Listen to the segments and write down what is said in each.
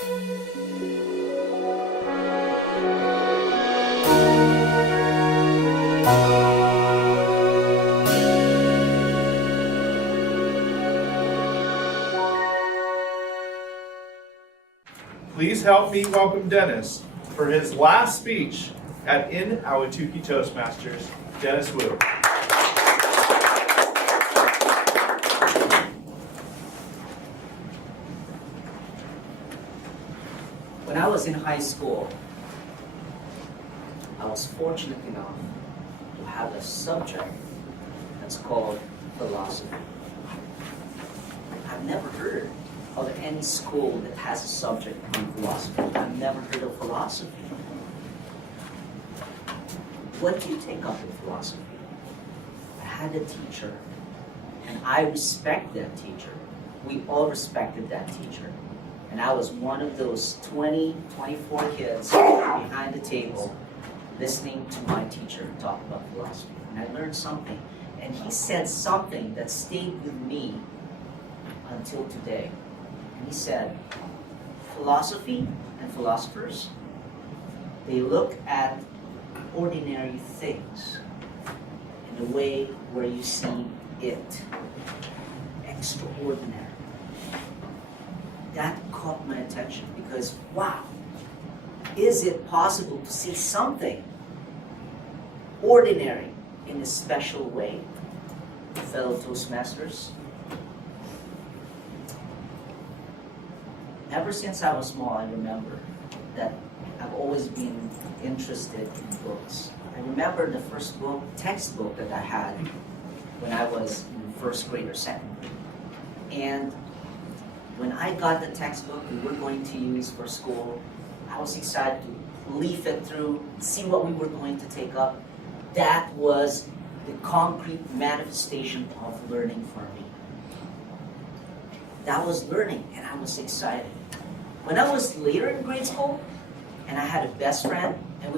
Please help me welcome Dennis for his last speech at In Ahwatukee Toastmasters. Dennis Wu. When I was in high school, I was fortunate enough to have a subject that's called philosophy. I've never heard of any school that has a subject on philosophy. I've never heard of philosophy. What do you take up in philosophy? I had a teacher, and I respect that teacher. We all respected that teacher. And I was one of those 20, 24 kids behind the table listening to my teacher talk about philosophy. And I learned something. And he said something that stayed with me until today. And he said, philosophy and philosophers, they look at ordinary things in a way where you see it extraordinary. That caught my attention because, wow, is it possible to see something ordinary in a special way? Fellow Toastmasters, ever since I was small, I remember that I've always been interested in books. I remember the first textbook that I had when I was in first grade or second grade. And when I got the textbook we were going to use for school, I was excited to leaf it through, see what we were going to take up. That was the concrete manifestation of learning for me. That was learning, and I was excited. When I was later in grade school, and I had a best friend, and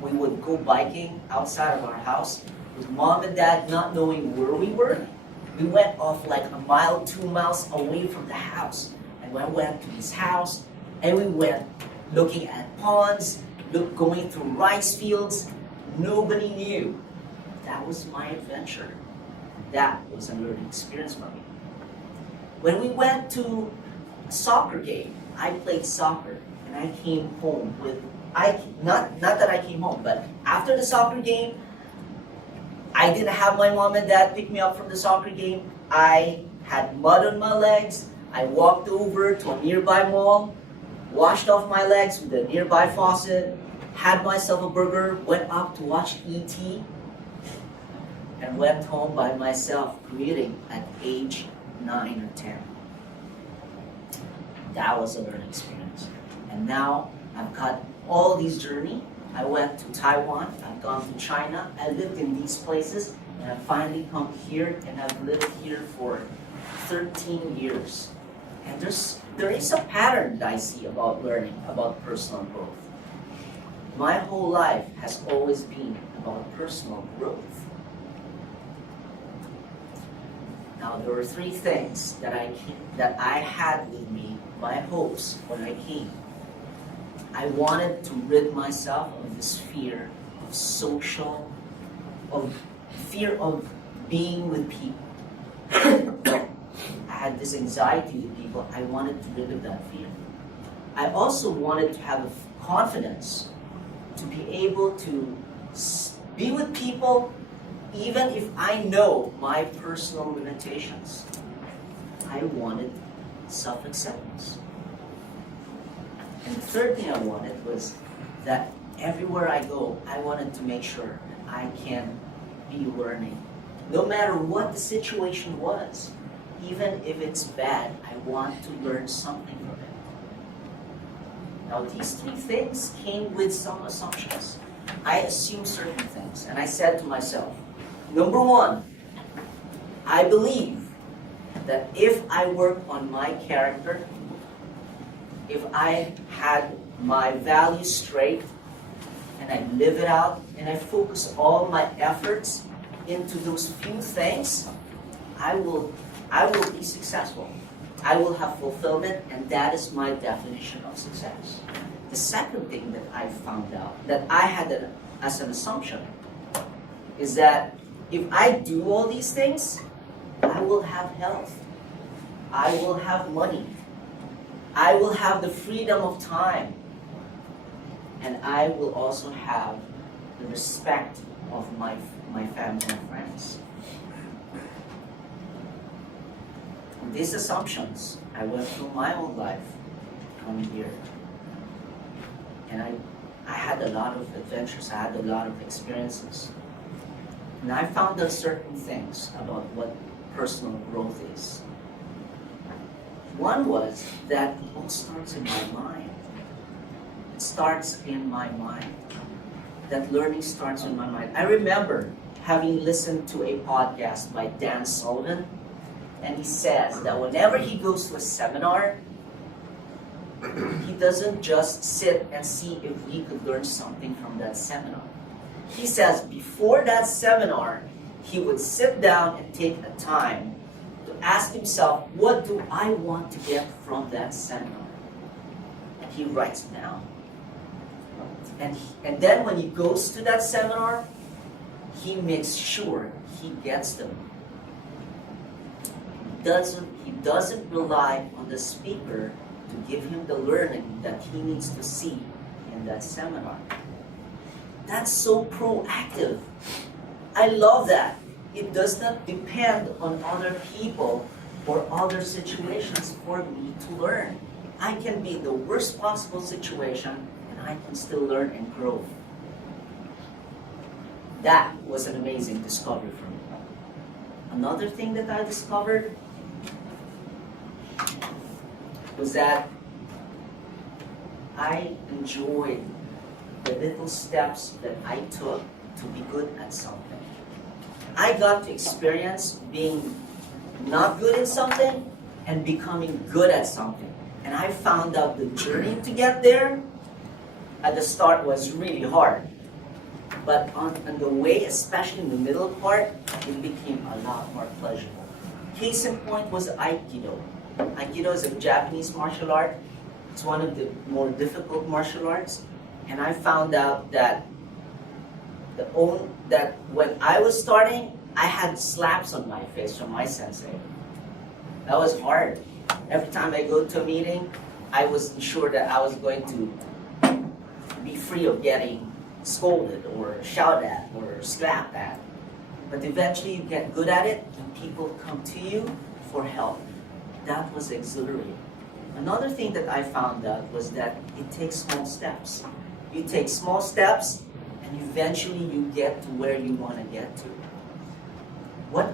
we would go biking outside of our house with mom and dad not knowing where we were. We went off like a mile, 2 miles away from the house. And I went to his house, and we went looking at ponds, going through rice fields. Nobody knew. That was my adventure. That was a learning experience for me. When we went to a soccer game, I played soccer, and I came home with, not that I came home, but after the soccer game, I didn't have my mom and dad pick me up from the soccer game. I had mud on my legs. I walked over to a nearby mall, washed off my legs with a nearby faucet, had myself a burger, went up to watch E.T., and went home by myself, commuting at age 9 or 10. That was a learning experience. And now I've got all these journey. I went to Taiwan, I've gone to China, I lived in these places, and I've finally come here, and I've lived here for 13 years. And there is a pattern that I see about learning, about personal growth. My whole life has always been about personal growth. Now, there were 3 things that I had with me, my hopes, when I came. I wanted to rid myself of this fear of fear of being with people. I had this anxiety with people. I wanted to rid of that fear. I also wanted to have a confidence to be able to be with people even if I know my personal limitations. I wanted self-acceptance. And the third thing I wanted was that everywhere I go, I wanted to make sure that I can be learning. No matter what the situation was, even if it's bad, I want to learn something from it. Now, these 3 things came with some assumptions. I assumed certain things, and I said to myself, number 1, I believe that if I work on my character, if I had my values straight, and I live it out, and I focus all my efforts into those few things, I will be successful. I will have fulfillment, and that is my definition of success. The second thing that I found out, that I had as an assumption, is that if I do all these things, I will have health. I will have money. I will have the freedom of time. And I will also have the respect of my family and friends. And these assumptions, I went through my own life coming here. And I had a lot of adventures, I had a lot of experiences. And I found out certain things about what personal growth is. One was that it all starts in my mind. It starts in my mind. That learning starts in my mind. I remember having listened to a podcast by Dan Sullivan, and he says that whenever he goes to a seminar, he doesn't just sit and see if he could learn something from that seminar. He says before that seminar, he would sit down and take a time to ask himself, what do I want to get from that seminar? And he writes it down. And then when he goes to that seminar, he makes sure he gets them. He doesn't rely on the speaker to give him the learning that he needs to see in that seminar. That's so proactive. I love that. It does not depend on other people or other situations for me to learn. I can be in the worst possible situation and I can still learn and grow. That was an amazing discovery for me. Another thing that I discovered was that I enjoyed the little steps that I took to be good at something. I got to experience being not good at something and becoming good at something. And I found out the journey to get there at the start was really hard. But on the way, especially in the middle part, it became a lot more pleasurable. Case in point was Aikido. Aikido is a Japanese martial art. It's one of the more difficult martial arts. And I found out that when I was starting, I had slaps on my face from my sensei. That was hard. Every time I go to a meeting, I was sure that I was going to be free of getting scolded or shouted at or slapped at. But eventually you get good at it and people come to you for help. That was exhilarating. Another thing that I found out was that it takes small steps. You take small steps and eventually you get to where you want to get to. What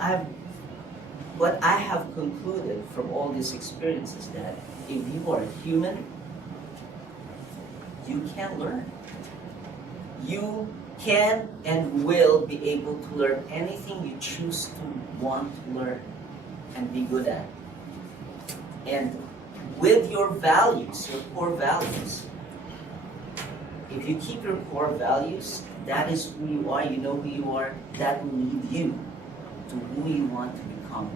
I have concluded from all these experiences is that if you are human, you can learn. You can and will be able to learn anything you choose to want to learn and be good at. And with your values, your core values, if you keep your core values, that is who you are, you know who you are, that will lead you to who you want to become.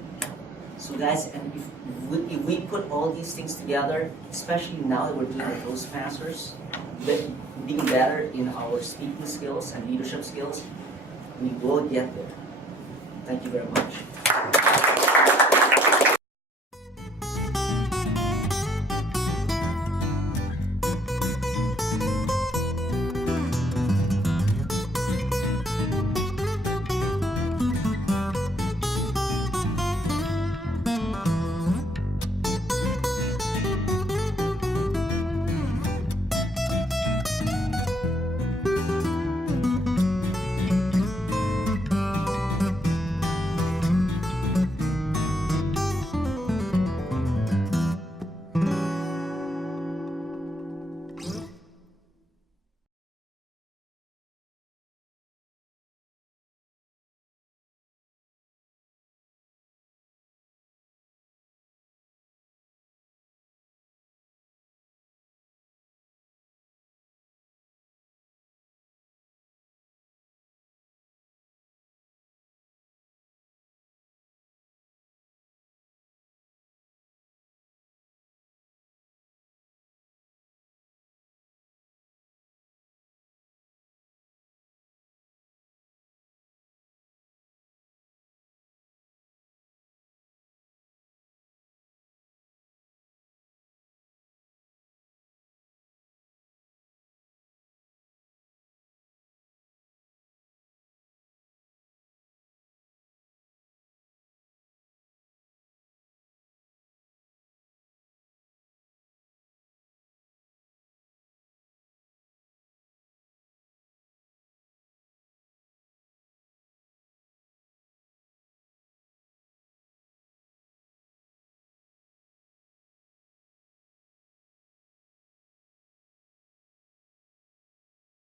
So guys, and if we put all these things together, especially now that we're doing the Toastmasters, being better in our speaking skills and leadership skills, we will get there. Thank you very much.